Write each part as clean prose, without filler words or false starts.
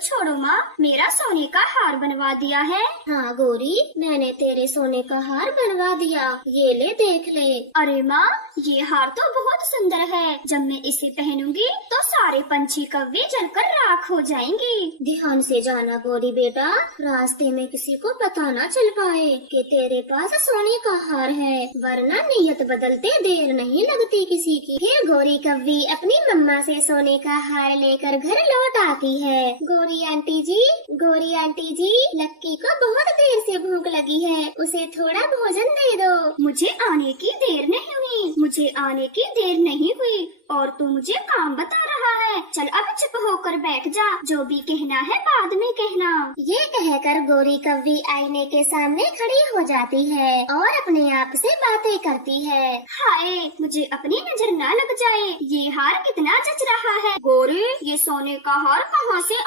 छोड़ो माँ, मेरा सोने का हार बनवा दिया है। हाँ गौरी, मैंने तेरे सोने का हार बनवा दिया, ये ले देख ले। अरे माँ, ये हार तो बहुत सुंदर है। जब मैं इसे पहनूंगी तो सारे पंछी कौवे जलकर राख हो जाएंगी। ध्यान से जाना गौरी बेटा, रास्ते में किसी को पता ना चल पाए कि तेरे पास सोने का हार है, वरना नियत बदलते देर नहीं लगती किसी की। फिर गौरी कव्वी अपनी मम्मा से सोने का हार लेकर घर लौट आती है। गौरी आंटी जी, लक्की को बहुत देर से भूख लगी है, उसे थोड़ा भोजन दे दो। मुझे आने की देर नहीं हुई और तू मुझे काम बता रहा है। चल अब चुप होकर बैठ जा, जो भी कहना है बाद में कहना। ये कहकर गौरी कव्वी आईने के सामने खड़ी हो जाती है और अपने आप से बातें करती है। हाय, मुझे अपनी नजर ना लग जाए, ये हार कितना जच रहा है। गौरी, ये सोने का हार कहाँ से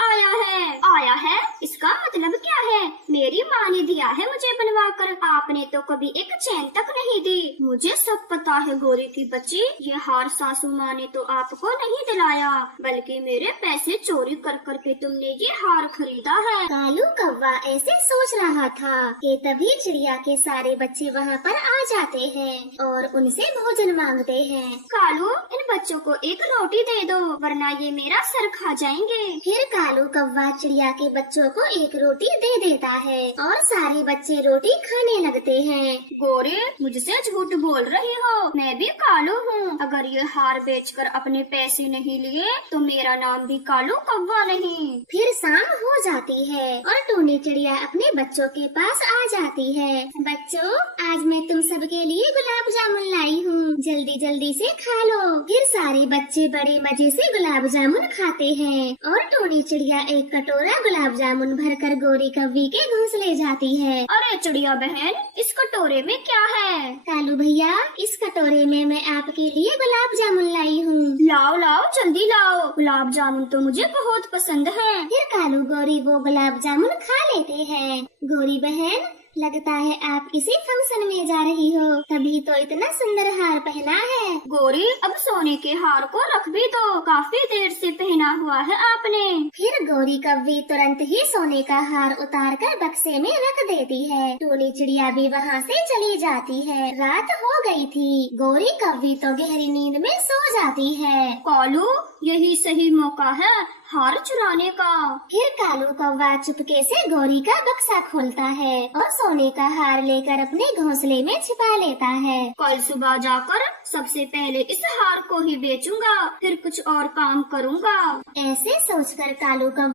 आया है? इसका मतलब क्या है? मेरी माँ ने दिया है मुझे बनवा कर, आपने तो कभी एक चैन तक नहीं दी। मुझे सब पता है गौरी की बच्ची, ये हार सासू माँ ने तो आपको नहीं दिलाया, बल्कि मेरे पैसे चोरी कर करके तुमने ये हार खरीदा है। कालू कौवा ऐसे सोच रहा था कि तभी चिड़िया के सारे बच्चे वहाँ पर आ जाते हैं और उनसे भोजन मांगते हैं। कालू, इन बच्चों को एक रोटी दे दो, वरना ये मेरा सर खा जाएंगे। फिर कालू कौवा चिड़िया के बच्चों को एक रोटी दे देता है और सारे बच्चे रोटी खाने लगते हैं। गौरी, मुझसे झूठ बोल रही हो, मैं भी कालू हूँ। अगर ये हार बेचकर अपने पैसे नहीं लिए तो मेरा नाम भी कालू कौवा नहीं। फिर शाम हो जाती है और टूनी चिड़िया अपने बच्चों के पास आ जाती है। बच्चों, आज मैं तुम सबके लिए गुलाब जामुन लाई हूँ, जल्दी जल्दी से खा लो। फिर सारे बच्चे बड़े मजे से गुलाब जामुन खाते हैं और टूनी चिड़िया एक कटोरा गुलाब जामुन भरकर गौरी कव्वी के घोंसले जाती है। अरे चिड़िया बहन, इस कटोरे में क्या है? कालू भैया, इस कटोरे में मैं आपके लिए गुलाब जामुन लाई हूँ। लाओ लाओ, जल्दी लाओ, गुलाब जामुन तो मुझे बहुत पसंद है। फिर कालू गौरी वो गुलाब जामुन खा लेते हैं। गौरी बहन, लगता है आप किसी फंक्शन में जा रही हो, तभी तो इतना सुंदर हार पहना है। गौरी, अब सोने के हार को रख भी दो, काफी देर से पहना हुआ है आपने। फिर गौरी कव्वी तुरंत ही सोने का हार उतार कर बक्से में रख देती है। टूनी चिड़िया भी वहाँ से चली जाती है। रात हो गई थी। गौरी कव्वी तो गहरी नींद में सो जाती है। कालू, यही सही मौका है हार चुराने का। फिर कालू कौवा चुपके से गौरी का बक्सा खोलता है और सोने का हार लेकर अपने घोंसले में छिपा लेता है। कल सुबह जाकर सबसे पहले इस हार को ही बेचूंगा, फिर कुछ और काम करूंगा। ऐसे सोचकर कालू कौवा